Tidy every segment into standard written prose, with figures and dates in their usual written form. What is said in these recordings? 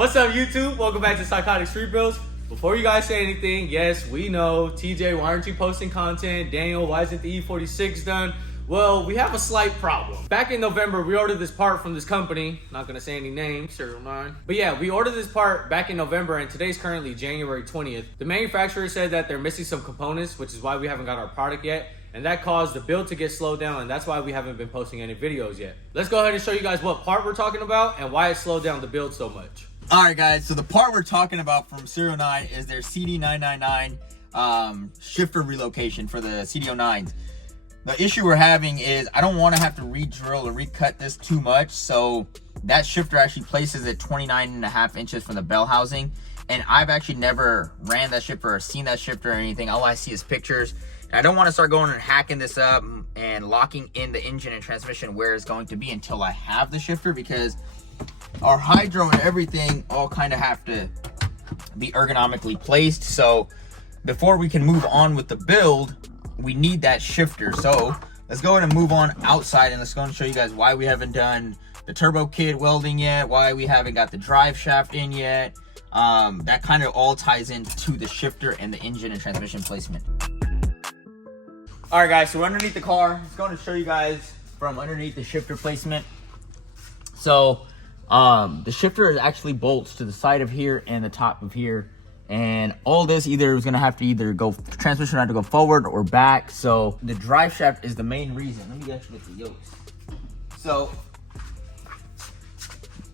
What's up, YouTube? Welcome back to Psychotic Street Bros. Before you guys say anything, yes, we know, TJ, why aren't you posting content? Daniel, why isn't the E46 done? Well, we have a slight problem. Back in November, we ordered this part from this company. Not gonna say any names, Serial 9. But yeah, we ordered this part back in November, and today's currently January 20th. The manufacturer said that they're missing some components, which is why we haven't got our product yet. And that caused the build to get slowed down, and that's why we haven't been posting any videos yet. Let's go ahead and show you guys what part we're talking about and why it slowed down the build so much. All right, guys, so the part we're talking about from Serial 9 is their CD999 shifter relocation for the CD09s. The issue we're having is I don't want to have to re-drill or recut this too much, so that shifter actually places at 29.5 inches from the bell housing, and I've actually never ran that shifter or seen that shifter or anything. All I see is pictures. And I don't want to start going and hacking this up and locking in the engine and transmission where it's going to be until I have the shifter, because our hydro and everything all kind of have to be ergonomically placed. So before we can move on with the build, we need that shifter. So let's go ahead and move on outside, and let's go and show you guys why we haven't done the turbo kit welding yet, why we haven't got the drive shaft in yet. That kind of all ties into the shifter and the engine and transmission placement. All right, guys, so we're underneath the car. It's going to show you guys from underneath the shifter placement. So the shifter is actually bolts to the side of here and the top of here. And all this either is going to have to either go, transmission have to go forward or back. So the drive shaft is the main reason. Let me get the yokes. So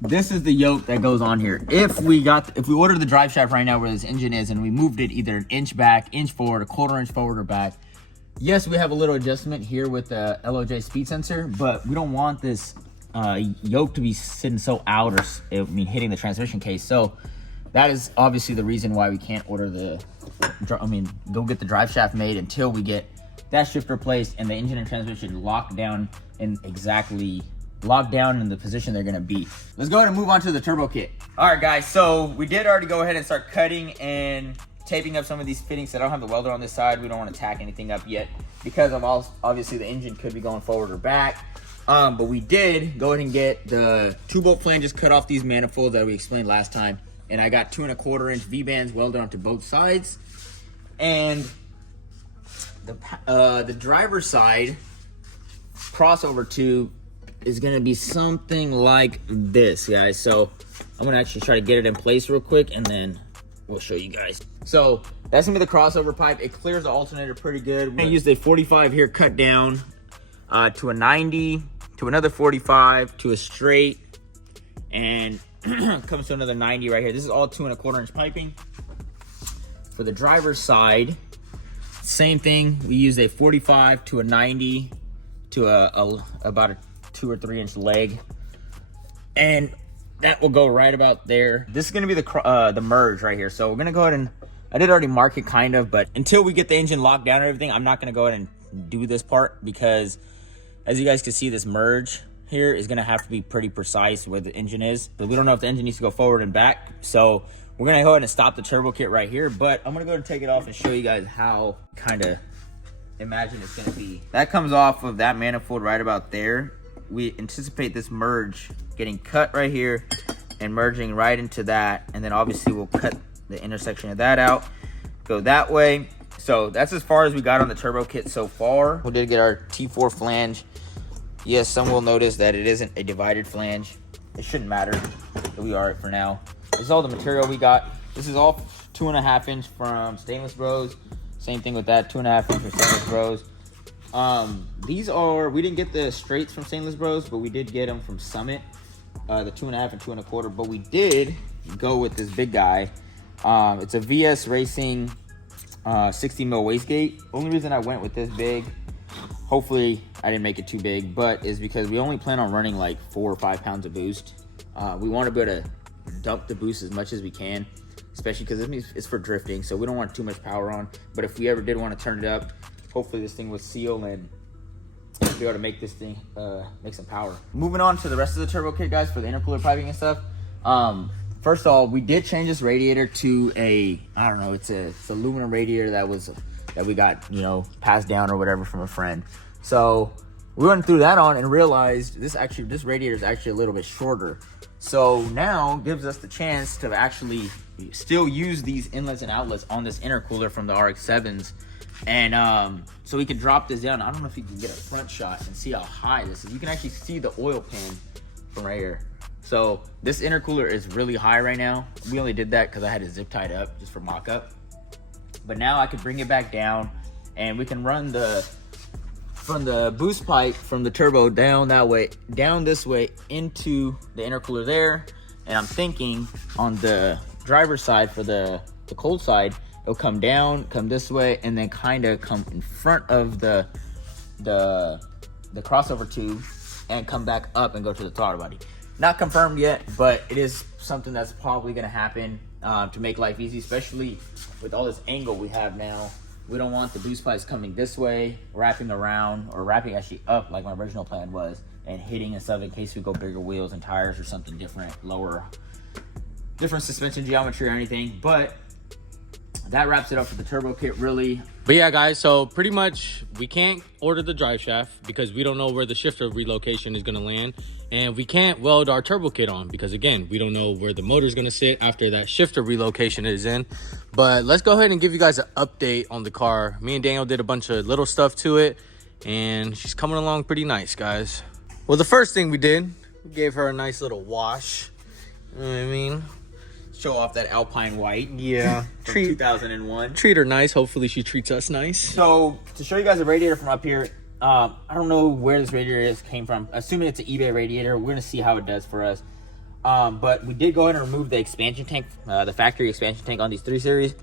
this is the yoke that goes on here. If we ordered the drive shaft right now where this engine is, and we moved it either an inch back, inch forward, a quarter inch forward or back, yes, we have a little adjustment here with the LOJ speed sensor, but we don't want this yoke to be sitting so out or hitting the transmission case. So that is obviously the reason why we can't order go get the drive shaft made until we get that shifter placed and the engine and transmission locked down in the position they're gonna be. Let's go ahead and move on to the turbo kit. All right, guys, so we did already go ahead and start cutting and taping up some of these fittings. I don't have the welder on this side. We don't want to tack anything up yet because of obviously the engine could be going forward or back. But we did go ahead and get the 2-bolt flanges cut off these manifolds that we explained last time. And I got 2¼ inch V-bands welded onto both sides. And the driver's side crossover tube is going to be something like this, guys. So I'm going to actually try to get it in place real quick, and then we'll show you guys. So that's gonna be the crossover pipe. It clears the alternator pretty good. We're gonna use the 45 here, cut down to a 90, to another 45, to a straight, and comes to another 90 right here. This is all 2¼ inch piping. For the driver's side, same thing. We use a 45 to a 90 to about a 2 or 3 inch leg, and that will go right about there. This is gonna be the merge right here. So we're gonna go ahead and, I did already mark it kind of, but until we get the engine locked down and everything, I'm not gonna go ahead and do this part, because as you guys can see, this merge here is gonna have to be pretty precise where the engine is, but we don't know if the engine needs to go forward and back. So we're gonna go ahead and stop the turbo kit right here, but I'm gonna go ahead and take it off and show you guys how kind of imagine it's gonna be. That comes off of that manifold right about there. We anticipate this merge getting cut right here and merging right into that, and then obviously we'll cut the intersection of that out, go that way. So that's as far as we got on the turbo kit so far. We did get our T4 flange. Yes, some will notice that it isn't a divided flange. It shouldn't matter, but we are it for now. This is all the material we got. This is all 2.5 inch from Stainless Bros. Same thing with that, 2.5 inch from Stainless Bros. These are, we didn't get the straights from Stainless Bros, but we did get them from Summit, the 2.5 and 2¼ but we did go with this big guy. It's a VS Racing 60 mil wastegate. Only reason I went with this big, hopefully I didn't make it too big, but is because we only plan on running like 4 or 5 pounds of boost. We want to be able to dump the boost as much as we can, especially because it's for drifting, so we don't want too much power on. But if we ever did want to turn it up, hopefully this thing would seal and be able to make this thing make some power. Moving on to the rest of the turbo kit, guys, for the intercooler piping and stuff. First of all, we did change this radiator to a, I don't know, it's aluminum radiator that we got, passed down or whatever from a friend. So we went through that on and realized this radiator is actually a little bit shorter. So now gives us the chance to actually still use these inlets and outlets on this intercooler from the RX-7s. And so we can drop this down. I don't know if you can get a front shot and see how high this is. You can actually see the oil pan from right here. So this intercooler is really high right now. We only did that because I had it zip tied up just for mock-up. But now I could bring it back down and we can run from the boost pipe from the turbo down that way, down this way into the intercooler there. And I'm thinking on the driver's side for the cold side, it'll come down, come this way, and then kind of come in front of the crossover tube and come back up and go to the throttle body. Not confirmed yet, but it is something that's probably gonna happen to make life easy, especially with all this angle we have now. We don't want the boost pipes coming this way, wrapping around, or wrapping actually up like my original plan was, and hitting and stuff in case we go bigger wheels and tires or something different, different suspension geometry or anything. But that wraps it up for the turbo kit, really. But yeah, guys, so pretty much we can't order the drive shaft because we don't know where the shifter relocation is going to land. And we can't weld our turbo kit on because, again, we don't know where the motor is going to sit after that shifter relocation is in. But let's go ahead and give you guys an update on the car. Me and Daniel did a bunch of little stuff to it, and she's coming along pretty nice, guys. Well, the first thing we did, we gave her a nice little wash. You know what I mean? Show off that Alpine white. Yeah. From 2001. Treat her nice. Hopefully she treats us nice. So to show you guys the radiator from up here, I don't know where this radiator came from. Assuming it's an eBay radiator, we're gonna see how it does for us. But we did go ahead and remove the expansion tank, the factory expansion tank on these 3 Series.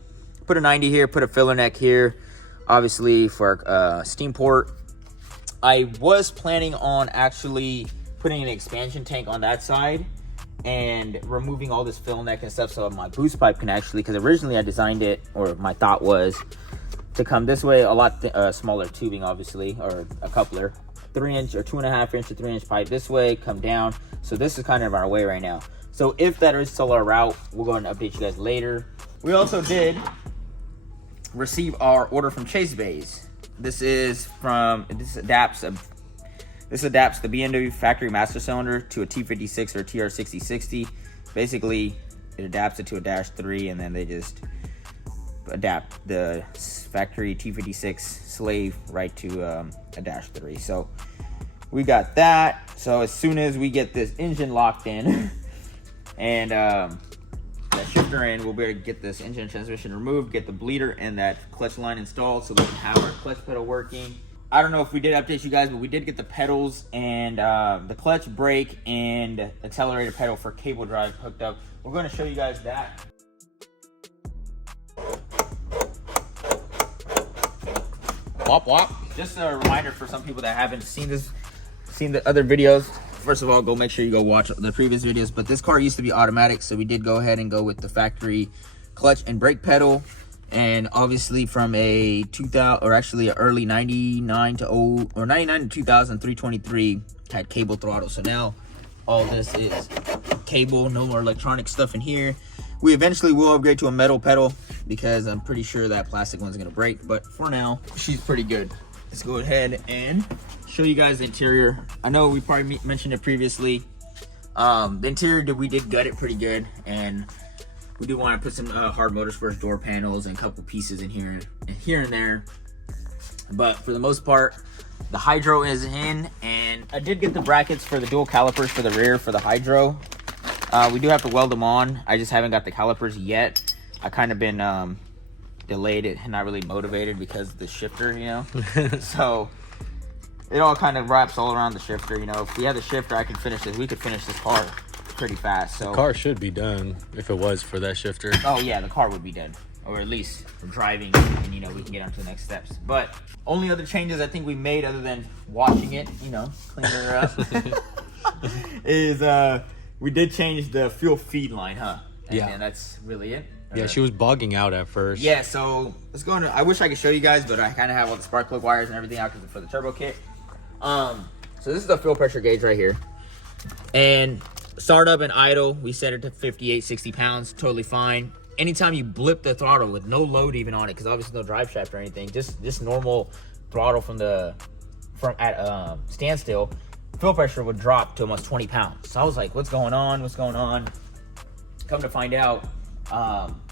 Put a 90 here, put a filler neck here, obviously for steam port. I was planning on actually putting an expansion tank on that side and removing all this fill neck and stuff so my boost pipe can actually, because originally I designed it, or my thought was to come this way, a lot smaller tubing obviously, or a coupler, 3-inch or 2.5 inch to 3-inch pipe this way, come down. So this is kind of our way right now. So if that is still our route, we'll go ahead and update you guys later. We also did receive our order from Chase Bays. This adapts the BMW factory master cylinder to a T56 or a TR6060. Basically, it adapts it to a -3, and then they just adapt the factory T56 slave right to a -3. So we got that. So as soon as we get this engine locked in and that shifter in, we'll be able to get this engine and transmission removed, get the bleeder and that clutch line installed so we can have our clutch pedal working. I don't know if we did update you guys, but we did get the pedals and the clutch, brake, and accelerator pedal for cable drive hooked up. We're going to show you guys that. Wop wop. Just a reminder for some people that haven't seen the other videos. First of all, go make sure you go watch the previous videos. But this car used to be automatic, so we did go ahead and go with the factory clutch and brake pedal. And obviously from a 2000, or actually an early 99 to 2000 323 had cable throttle. So now all this is cable, no more electronic stuff in here. We eventually will upgrade to a metal pedal because I'm pretty sure that plastic one's gonna break. But for now, she's pretty good. Let's go ahead and show you guys the interior. I know we probably mentioned it previously. The interior, we did gut it pretty good, and we do want to put some hard motors for door panels and a couple pieces in here and there. But for the most part, the hydro is in, and I did get the brackets for the dual calipers for the rear for the hydro. We do have to weld them on. I just haven't got the calipers yet. I kind of been delayed it and not really motivated because of the shifter, you know. So it all kind of wraps all around the shifter, you know. If we had the shifter, I could finish this. We could finish this car pretty fast. So the car should be done if it was for that shifter. Oh yeah, the car would be done, or at least for driving, and you know, we can get on to the next steps. But only other changes I think we made, other than washing it, you know, cleaning her up, is we did change the fuel feed line, huh? And that's really it. Yeah, she was bogging out at first. Yeah, so let's go into, I wish I could show you guys, but I kind of have all the spark plug wires and everything out for the turbo kit. So this is the fuel pressure gauge right here. And startup and idle, we set it to 58, 60 pounds, totally fine. Anytime you blip the throttle with no load even on it, because obviously no drive shaft or anything, just normal throttle from at standstill, fuel pressure would drop to almost 20 pounds. So I was like, what's going on? What's going on? Come to find out,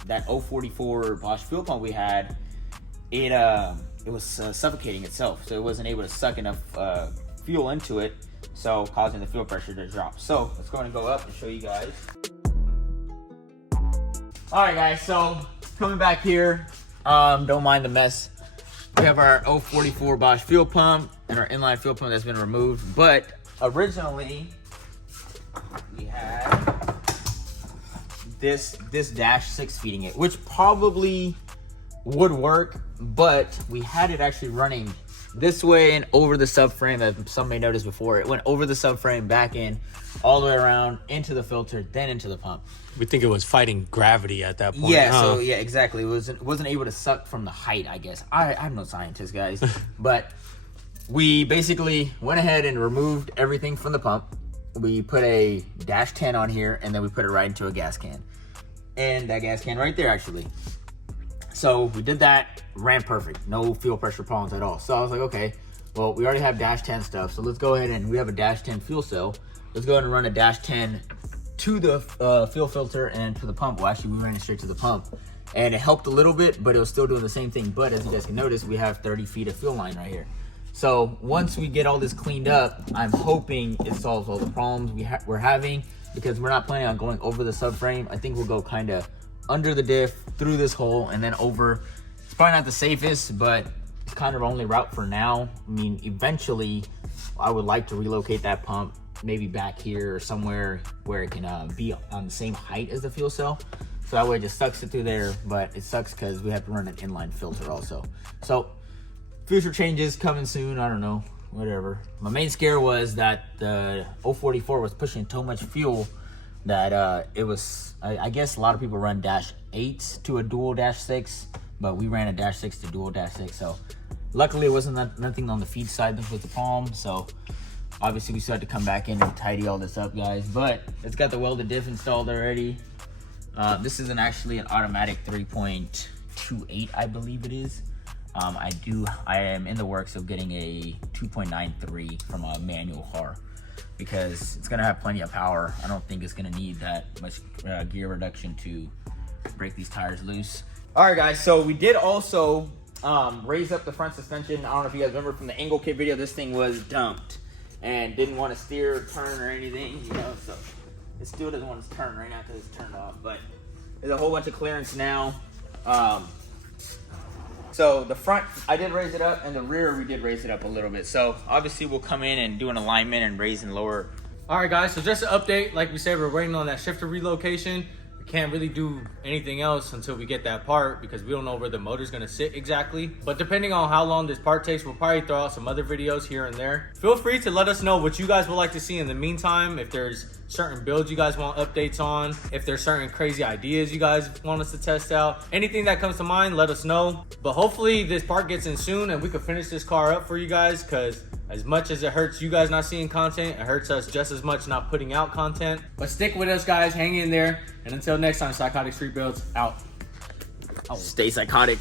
that 044 Bosch fuel pump we had, it was suffocating itself. So it wasn't able to suck enough fuel into it, so causing the fuel pressure to drop. So let's go ahead and go up and show you guys. All right, guys, so coming back here, don't mind the mess. We have our 044 Bosch fuel pump and our inline fuel pump that's been removed. But originally, we had this dash 6 feeding it, which probably would work, but we had it actually running this way and over the subframe, as some may notice before. It went over the subframe, back in, all the way around, into the filter, then into the pump. We think it was fighting gravity at that point. Yeah, so yeah, exactly. It wasn't able to suck from the height, I guess. I'm no scientist, guys. But we basically went ahead and removed everything from the pump. We put a dash 10 on here, and then we put it right into a gas can. And that gas can right there, actually. So we did that, ran perfect. No fuel pressure problems at all. So I was like, okay, well, we already have dash 10 stuff. So let's go ahead and we have a dash 10 fuel cell. Let's go ahead and run a dash 10 to the fuel filter and to the pump. Well, actually, we ran it straight to the pump. And it helped a little bit, but it was still doing the same thing. But as you guys can notice, we have 30 feet of fuel line right here. So once we get all this cleaned up, I'm hoping it solves all the problems we're having, because we're not planning on going over the subframe. I think we'll go kind of under the diff, through this hole, and then over. It's probably not the safest, but it's kind of our only route for now. I mean, eventually, I would like to relocate that pump maybe back here or somewhere where it can be on the same height as the fuel cell. So that way it just sucks it through there, but it sucks because we have to run an inline filter also. So future changes coming soon, I don't know, whatever. My main scare was that the 044 was pushing so much fuel that it was, I guess a lot of people run dash 8s to a dual dash 6, but we ran a dash 6 to dual dash 6. So luckily it wasn't nothing on the feed side that was the problem. So obviously we still had to come back in and tidy all this up, guys, but it's got the welded diff installed already. This isn't actually an automatic 3.28, I believe it is. I am in the works of getting a 2.93 from a manual car, because it's gonna have plenty of power. I don't think it's gonna need that much gear reduction to break these tires loose. All right, guys, so we did also raise up the front suspension. I don't know if you guys remember from the angle kit video, this thing was dumped and didn't want to steer or turn or anything, you know, so it still doesn't want to turn right now because it's turned off, but there's a whole bunch of clearance now. So the front, I did raise it up, and the rear, we did raise it up a little bit. So obviously we'll come in and do an alignment and raise and lower. All right, guys, so just an update. Like we said, we're waiting on that shifter relocation. We can't really do anything else until we get that part, because we don't know where the motor's gonna sit exactly. But depending on how long this part takes, we'll probably throw out some other videos here and there. Feel free to let us know what you guys would like to see in the meantime. If there's certain builds you guys want updates on, if there's certain crazy ideas you guys want us to test out, anything that comes to mind, let us know. But hopefully this part gets in soon and we can finish this car up for you guys, because as much as it hurts you guys not seeing content, it hurts us just as much not putting out content. But stick with us, guys, hang in there, and until next time, Psychotic Street Builds out. Stay psychotic.